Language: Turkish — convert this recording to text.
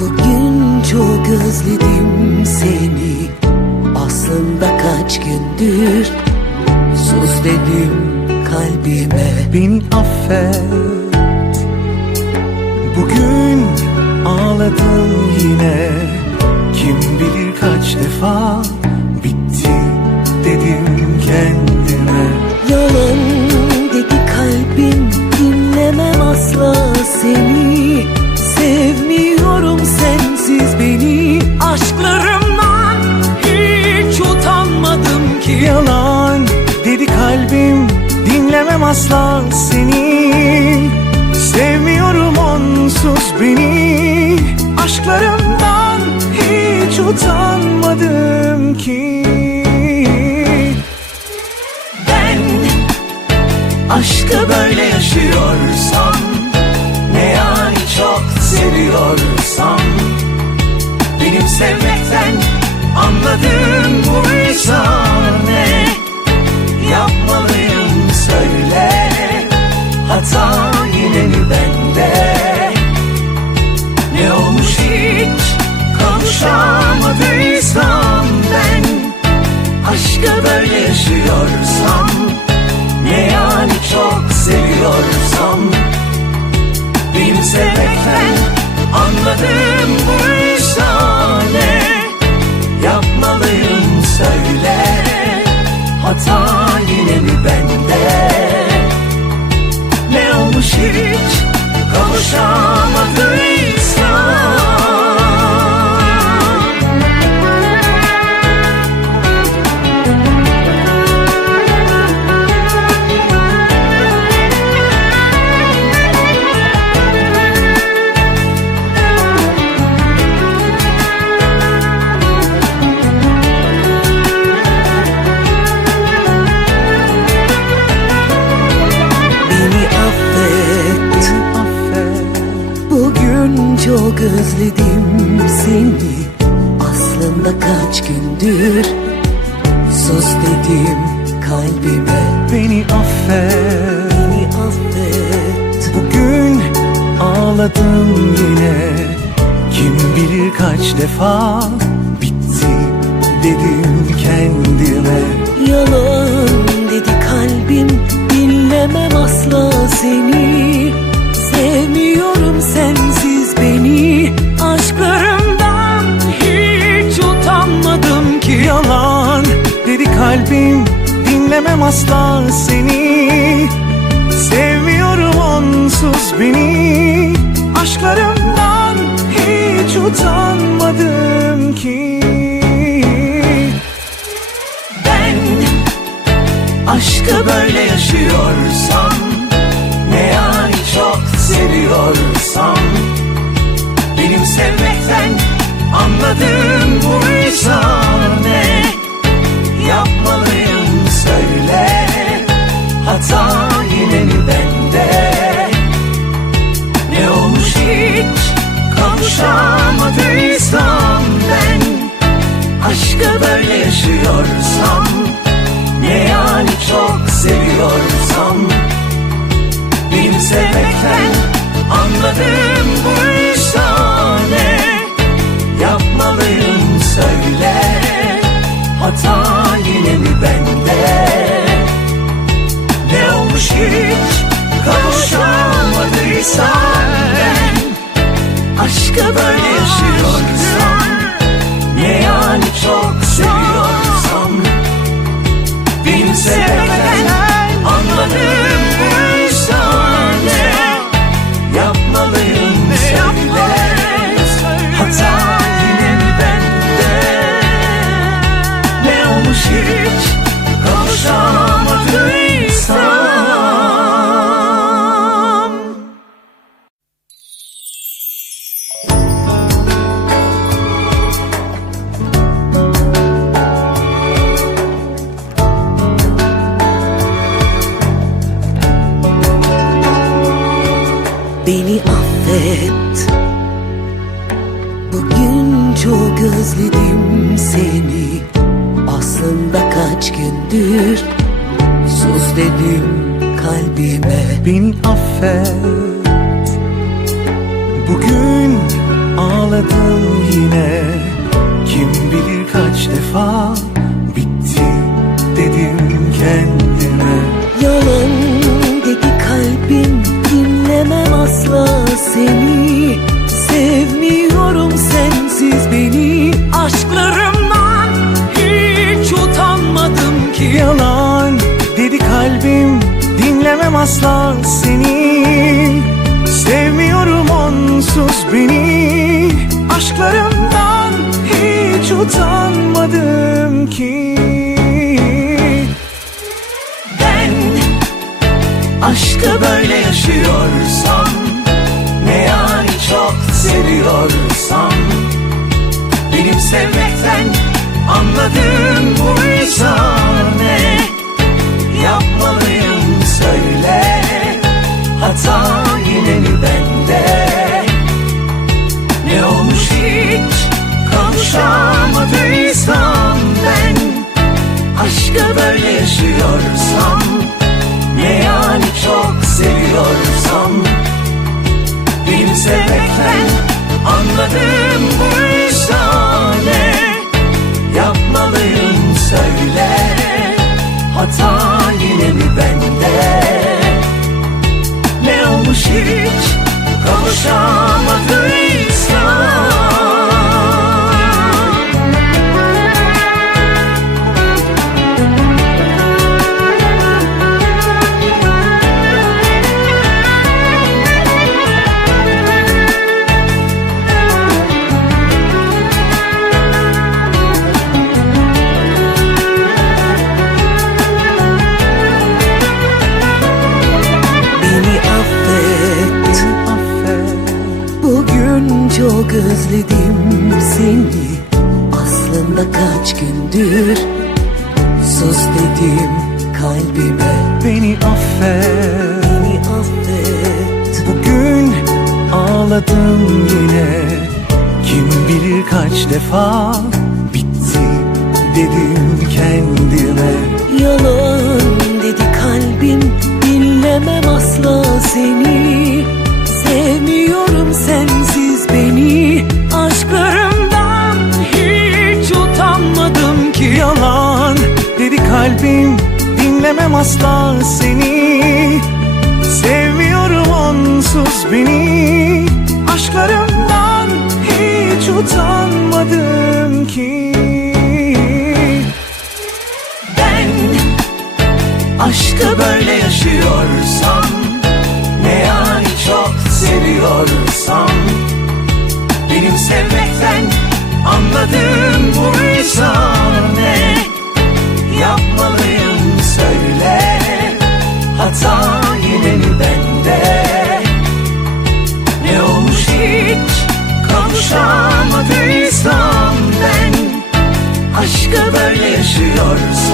Bugün çok özledim seni. Aslında kaç gündür Sus dedim kalbime. Beni affet. Bugün ağladım yine. Kim bilir kaç defa asla seni. Sevmiyorum onsuz beni. Aşklarımdan hiç utanmadım ki. Ben Aşkı böyle yaşıyorsam Ne yani çok seviyorsam. Benim sevmekten anladığım buysa böyle yaşıyorsam özledim seni. Aslında kaç gündür Sus dedim kalbime. Beni affet. Beni affet. Bugün ağladım yine. Kim bilir kaç defa Bitti dedim kendime. Yalan dedi kalbim Dinlemem asla utanmadım ki. Ben Aşkı böyle yaşıyorsam Ne yani çok seviyorsam Benim sevmekten anladığım Aşkı böyle yaşıyorsam Ne yani çok seviyorsam. Benim sevmekten anladığım buysa ne Yapmalıyım söyle Hata Bugün çok özledim seni. Aslında kaç gündür Sus dedim kalbime. Beni affet. Bugün ağladım yine. Kim bilir kaç defa Bitti dedim kendime. Yalan dedi kalbim dinlemem asla seni asla seni. Sevmiyorum onsuz beni. Aşklarımdan hiç utanmadım ki. Ben aşkı böyle yaşıyorsam Ne yani çok seviyorsam. Benim sevmekten anladığım buysa Hata gündür Sus dedim kalbime. Beni affet. Beni affet. Bugün ağladım yine. Kim bilir kaç defa Bitti dedim kendime. Yalan dedi kalbim Dinlemem asla seni asla seni. Sevmiyorum onsuz beni. Aşklarımdan hiç utanmadım ki. Ben aşkı böyle yaşıyorsam Ne yani çok seviyorsam. Benim sevmekten anladığım buysa ne Hata yine mi bende? Ne olmuş hiç? Kavuşamadıysam ben. Aşkı böyle yaşıyorsam